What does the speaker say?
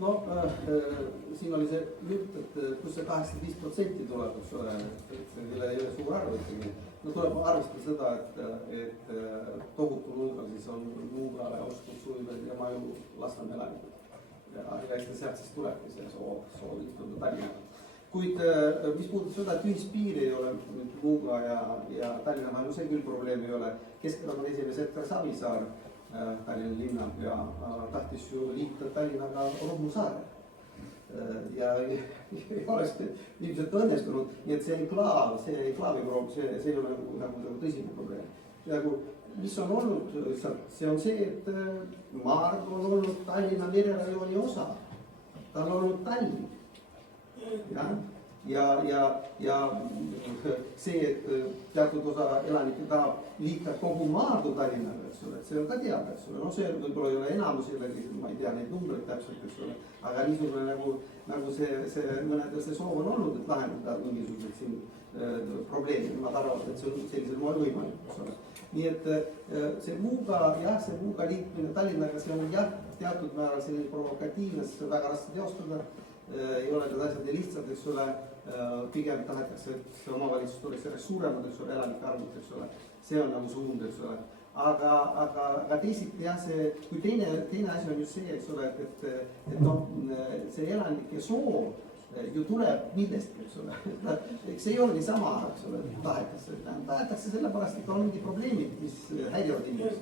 no siin oli see jutt, et kus see 85% tuleb, eks ole, selle ei ole suur arv ikkagi. No tuleb arvestada seda, et tohutul hulgal siis on Muuga ja Oskutsuivel ja Maju Lasnamäe elanikud. Ja eks ta sealt siis tulebki see soov liituda Tallinnaga. Kuid mis puudutab seda, et ühispiiri ei ole Muuga ja Tallinna vahel, no see küll probleem ei ole. Keskerakonna esimees Edgar Savisaar, Tallinna linnapea, tahtis ju liita Tallinnaga Ruhnu saare. Ja ei oleks ilmselt õnnestunud, nii et see enklaavi probleem, see ei ole nagu tõsine probleem. Mis on olnud, see on see, et Maardu on olnud Tallinna mererajooni osa. Ta on olnud Tallinn. Ja see, et teatud osa elanikke tahab liita kogu Maardu Tallinnaga, eks ole, see on ka teada, eks ole. No see võib-olla ei ole enamus jällegi, ma ei tea neid numbreid täpselt, eks ole. Aga niisugune nagu see mõnedel see soov on olnud, et lahendada mingisugused siin probleemid. Nad arvavad, et see on sellisel moel võimalik, eks ole. Nii et see Muuga liitmine Tallinnaga, see on jah, teatud määral selline provokatiivne, sest see on väga raske teostada. Ei ole need asjad nii lihtsad, eks ole, pigem tahetakse, et see omavalitsus oleks järjest suuremad, eks ole, elanike arvud, eks ole, see on nagu suund, eks ole. Aga teisiti jah, kui teine asi on just see, eks ole, et noh, see elanike soov ju tuleb millestki, eks ole. Eks ei ole niisama, eks ole, tahetakse sellepärast, et on mingi probleemid, mis häirivad inimesed.